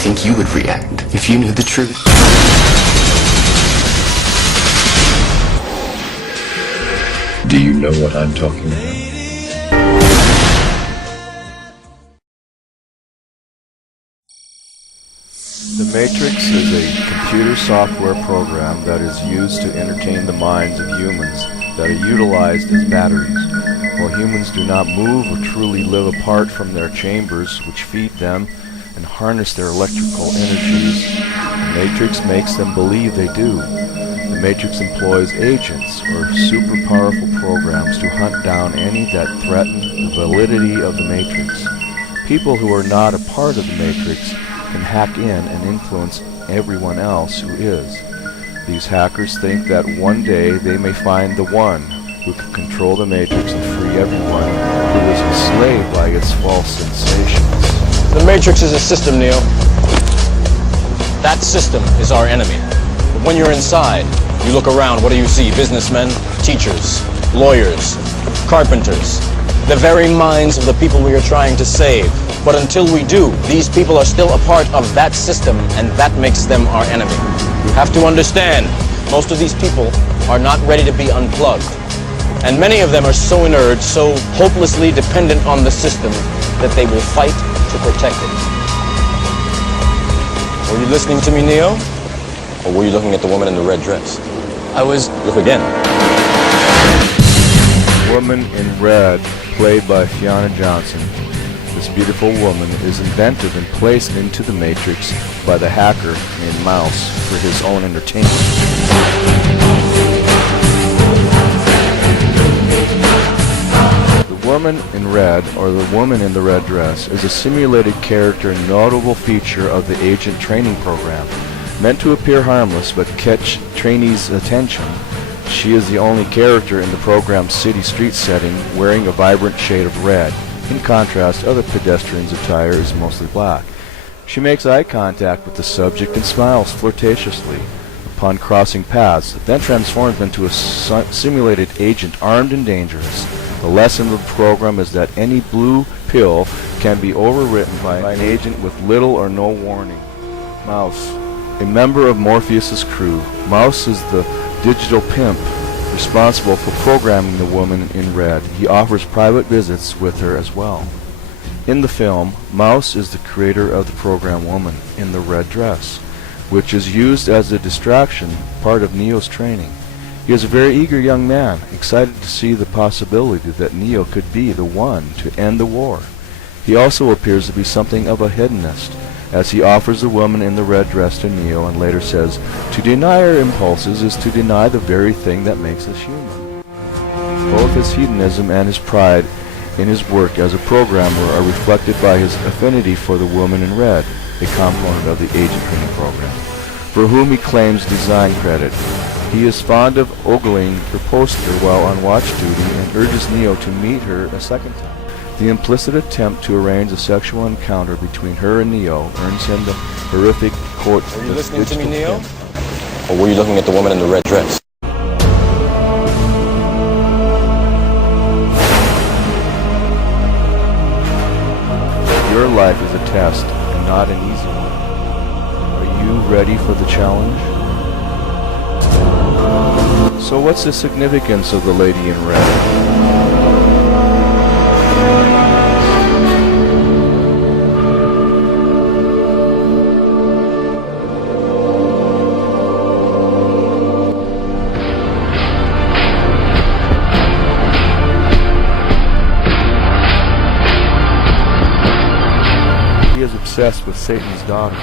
think you would react if you knew the truth? Do you know what I'm talking about? The Matrix is a computer software program that is used to entertain the minds of humans that are utilized as batteries. While humans do not move or truly live apart from their chambers, which feed them and harness their electrical energies, the Matrix makes them believe they do. The Matrix employs agents or super powerful programs to hunt down any that threaten the validity of the Matrix. People who are not a part of the Matrix can hack in and influence everyone else who is. These hackers think that one day they may find the one who can control the Matrix and free everyone who is enslaved by its false sensations. The Matrix is a system, Neo. That system is our enemy. But when you're inside, you look around, what do you see? Businessmen, teachers, lawyers, carpenters, the very minds of the people we are trying to save. But until we do, these people are still a part of that system, and that makes them our enemy. You have to understand, most of these people are not ready to be unplugged. And many of them are so inert, so hopelessly dependent on the system, that they will fight to protect it. Were you listening to me, Neo? Or were you looking at the woman in the red dress? I was... Look again. Woman in Red, played by Fiona Johnson. This beautiful woman is invented and placed into the Matrix by the hacker named Mouse for his own entertainment. The Woman in Red, or the Woman in the Red Dress, is a simulated character and notable feature of the agent training program. Meant to appear harmless but catch trainees' attention, she is the only character in the program's city street setting wearing a vibrant shade of red. In contrast, other pedestrians' attire is mostly black. She makes eye contact with the subject and smiles flirtatiously upon crossing paths, then transforms into a simulated agent armed and dangerous. The lesson of the program is that any blue pill can be overwritten by an agent with little or no warning. Mouse. A member of Morpheus's crew, Mouse is the digital pimp responsible for programming the Woman in Red. He offers private visits with her as well. In the film, Mouse is the creator of the program Woman in the Red Dress, which is used as a distraction, part of Neo's training. He is a very eager young man, excited to see the possibility that Neo could be the one to end the war. He also appears to be something of a hedonist, as he offers the Woman in the Red Dress to Neo and later says, "To deny our impulses is to deny the very thing that makes us human." Both his hedonism and his pride in his work as a programmer are reflected by his affinity for the Woman in Red, a component of the agent training program, for whom he claims design credit. He is fond of ogling her poster while on watch duty and urges Neo to meet her a second time. The implicit attempt to arrange a sexual encounter between her and Neo earns him the horrific quote. Were you listening to me, Neo? Or were you looking at the woman in the red dress? Your life is a test, and not an easy one. Are you ready for the challenge? So what's the significance of the lady in red? He is obsessed with Satan's daughter.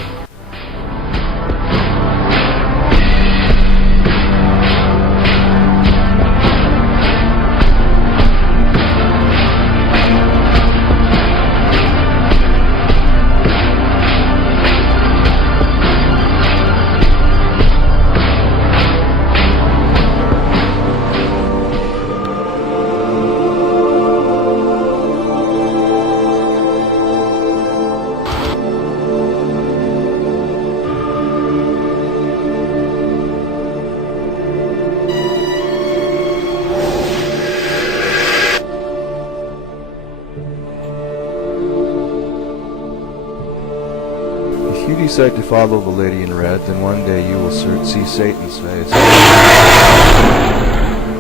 If you decide to follow the lady in red, then one day you will see Satan's face,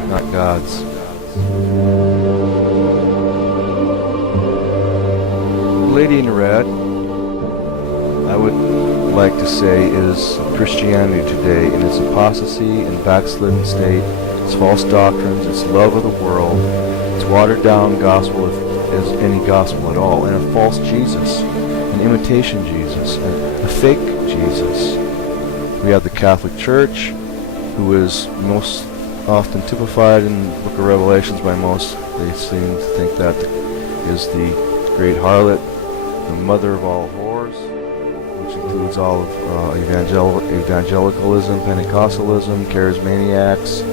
not God's. The lady in red, I would like to say, is Christianity today in its apostasy and backslidden state, its false doctrines, its love of the world, its watered down gospel, if is any gospel at all, and a false Jesus, an imitation Jesus, a fake Jesus. We have the Catholic Church, who is most often typified in the Book of Revelations by most. They seem to think that is the great harlot, the mother of all whores, which includes all of evangelicalism, Pentecostalism, charismaniacs,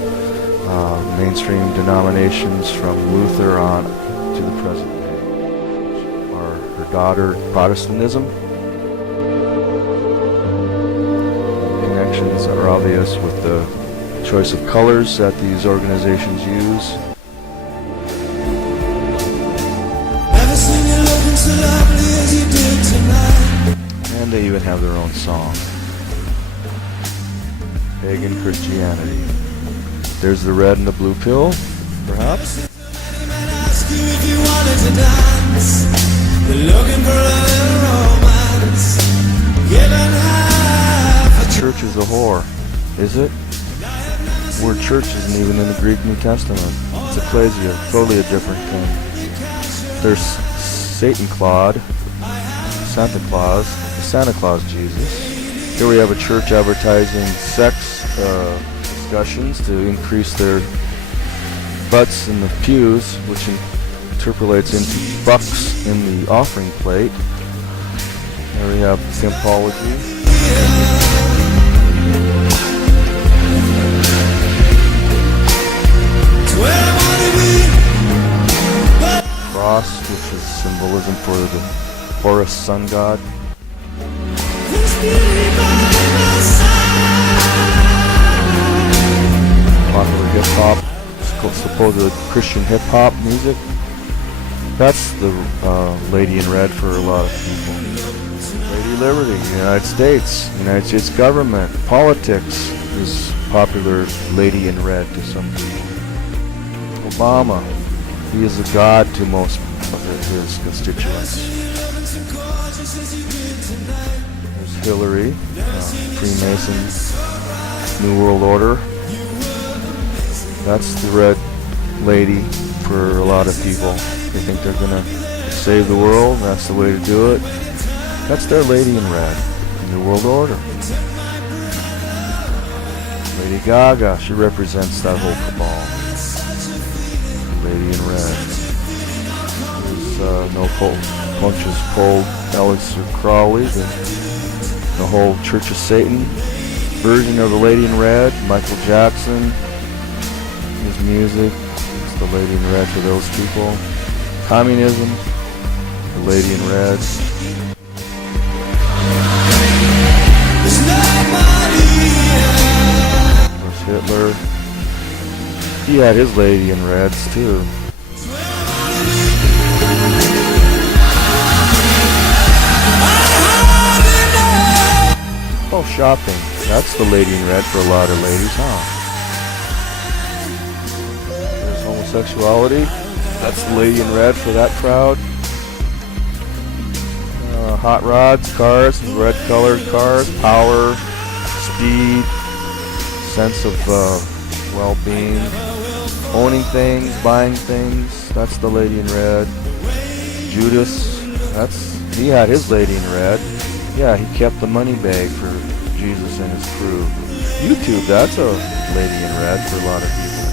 mainstream denominations from Luther on to the present day, which are her daughter Protestantism. Connections are obvious with the choice of colors that these organizations use. Never seen you looking so lovely as you did tonight. And they even have their own song. Pagan Christianity. There's the red and the blue pill, perhaps. Ask you if you wanted to dance. You're looking for a little romance. Given half a Church is a whore, is it? The word church isn't even in the Greek New Testament. It's ecclesia, totally a different thing. There's Satan Claude, Santa Claus, the Santa Claus Jesus. Here we have a church advertising sex discussions to increase their butts in the pews, which interpolates into bucks in the offering plate. There we have symbology. Cross, which is symbolism for the Horus sun god. Popular hip hop, supposed Christian hip hop music. That's the lady in red for a lot of people. Lady Liberty, United States government, politics is popular lady in red to some people. Obama, he is a god to most of his constituents. There's Hillary, Freemason, New World Order. That's the red lady for a lot of people. They think they're gonna save the world, that's the way to do it. That's their lady in red, New World Order. Lady Gaga, she represents that whole cabal. Lady in red. There's no punches pulled. Aleister Crowley, the whole Church of Satan version of the Lady in Red. Michael Jackson, his music, it's the Lady in Red for those people. Communism, the Lady in Red. Of course, Hitler. He had his lady in reds too. Oh, shopping. That's the lady in red for a lot of ladies, huh? There's homosexuality. That's the lady in red for that crowd. Hot rods, cars, red colored cars, power, speed, sense of well-being, owning things, buying things. That's the lady in red. Judas, he had his lady in red. Yeah, he kept the money bag for Jesus and his crew. YouTube, that's a lady in red for a lot of people.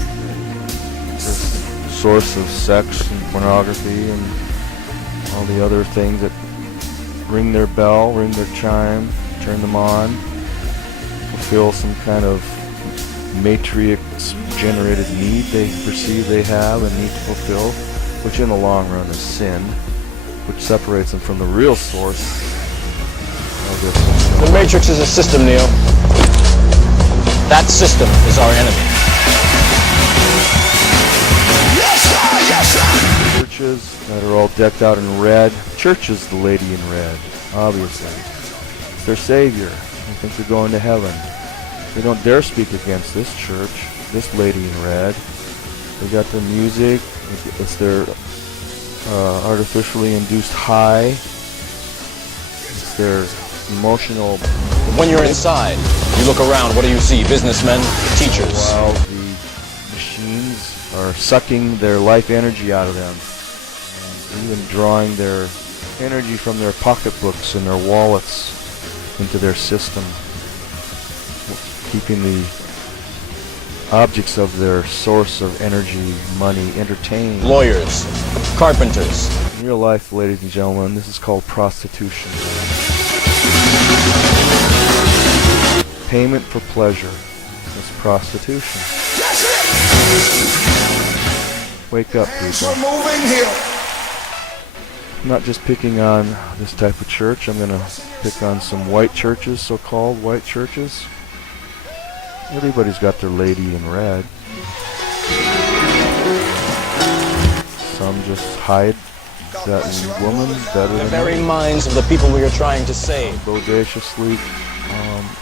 This source of sex and pornography and all the other things that ring their bell, ring their chime, turn them on, fulfill some kind of matrix-generated need they perceive they have and need to fulfill, which in the long run is sin, which separates them from the real source of this. The Matrix is a system, Neo. That system is our enemy. Churches that are all decked out in red. Church is the lady in red, obviously. It's their savior. They think they're going to heaven. They don't dare speak against this church, this lady in red. They got their music. It's their artificially induced high. It's their emotional. When you're inside, you look around, what do you see? Businessmen, teachers. While the machines are sucking their life energy out of them, and even drawing their energy from their pocketbooks and their wallets into their system, keeping the objects of their source of energy, money, entertained. Lawyers, carpenters. In real life, ladies and gentlemen, this is called prostitution. Payment for pleasure. That's prostitution. Wake up, people. I'm not just picking on this type of church. I'm going to pick on some white churches, so-called white churches. Everybody's got their lady in red. Some just hide that woman better than The very minds of the people we are trying to save. bodaciously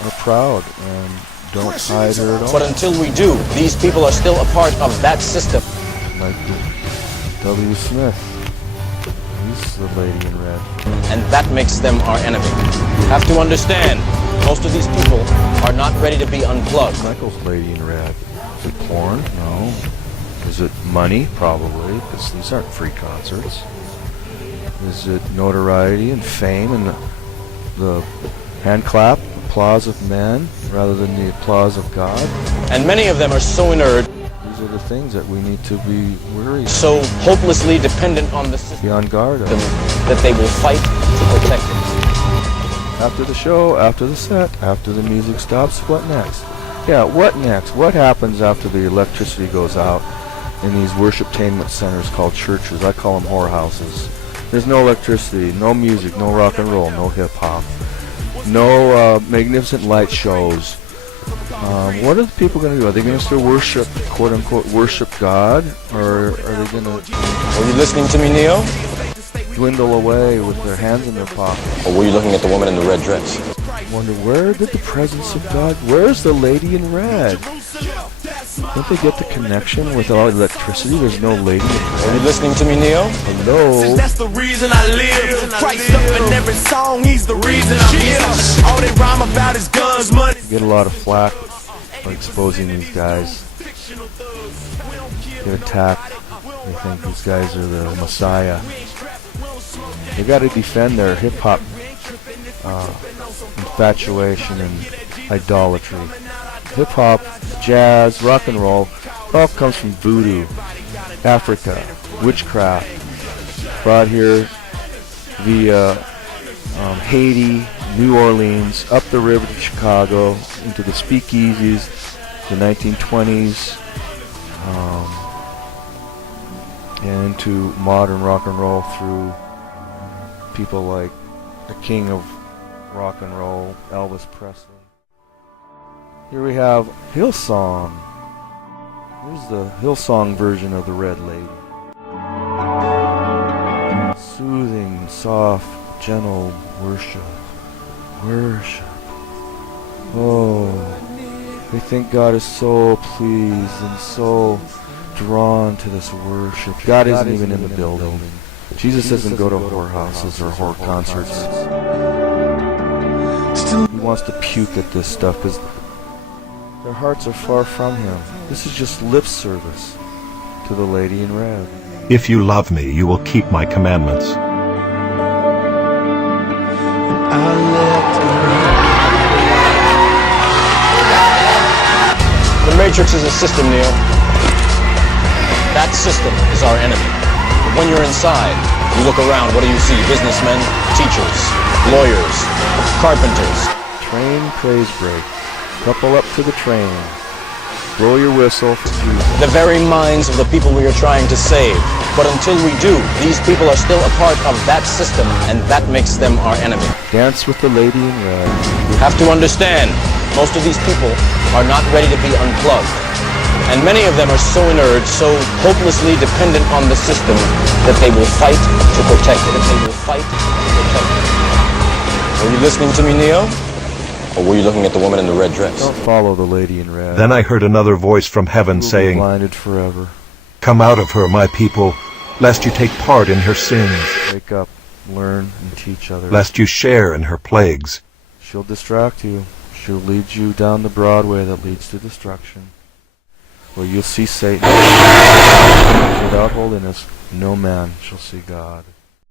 are proud and don't hide her at all. But until we do, these people are still a part of that system. Like W. Smith. He's the lady in red. And that makes them our enemy. You have to understand, most of these people are not ready to be unplugged. Michael's lady in red. Is it porn? No. Is it money? Probably, because these aren't free concerts. Is it notoriety and fame and the hand clap, applause of men rather than the applause of God? And many of them are so inert, These are the things that we need to be worried, so hopelessly dependent on the system, be on guard of. that they will fight to protect it. After the show, after the set, after the music stops, what next? Yeah, what next? What happens after the electricity goes out in these worshiptainment centers called churches? I call them whorehouses. There's no electricity, no music, no rock and roll, no hip-hop, no magnificent light shows. What are the people going to do? Are they going to still worship, quote-unquote, worship God? Or are they going to Were you listening to me, Neo? dwindle away with their hands in their pockets? Or were you looking at the woman in the red dress? Wonder, where did the presence of God, where's the lady in red? Don't they get the connection without electricity? There's no lady in Are you red. listening to me, Neo? Hello? That's the reason I live. Christ up in every song, he's the reason I'm here. All they rhyme about is guns, money. Get a lot of flack for exposing these guys. Get attacked. They think these guys are the Messiah. They got to defend their hip-hop infatuation and idolatry. Hip-hop, jazz, rock and roll, it all comes from voodoo, Africa, witchcraft, brought here via Haiti, New Orleans, up the river to Chicago, into the speakeasies, the 1920s, and into modern rock and roll through people like the king of rock and roll, Elvis Presley. Here we have Hillsong. Here's the Hillsong version of the Red Lady. Soothing, soft, gentle worship. Worship. Oh, we think God is so pleased and so drawn to this worship. God isn't even in the building. Jesus doesn't go to whorehouses or whore concerts. He wants to puke at this stuff because their hearts are far from him. This is just lip service to the lady in red. If you love me, you will keep my commandments. The Matrix is a system, Neo. That system is our enemy. But when you're inside, you look around, what do you see? Businessmen, teachers, lawyers, carpenters. Train praise break. Couple up to the train. Blow your whistle for Jesus. The very minds of the people we are trying to save. But until we do, these people are still a part of that system, and that makes them our enemy. Dance with the lady in red. You have to understand, most of these people are not ready to be unplugged. And many of them are so inert, so hopelessly dependent on the system, that they will fight to protect it. They will fight to protect it. Were you listening to me, Neo? Or were you looking at the woman in the red dress? Don't follow the lady in red. Then I heard another voice from heaven You will be saying, blinded forever. "Come out of her, my people, lest you take part in her sins, Wake up, learn, and teach others. lest you share in her plagues." She'll distract you. She'll lead you down the broad way that leads to destruction, where you'll see Satan. Without holiness, no man shall see God.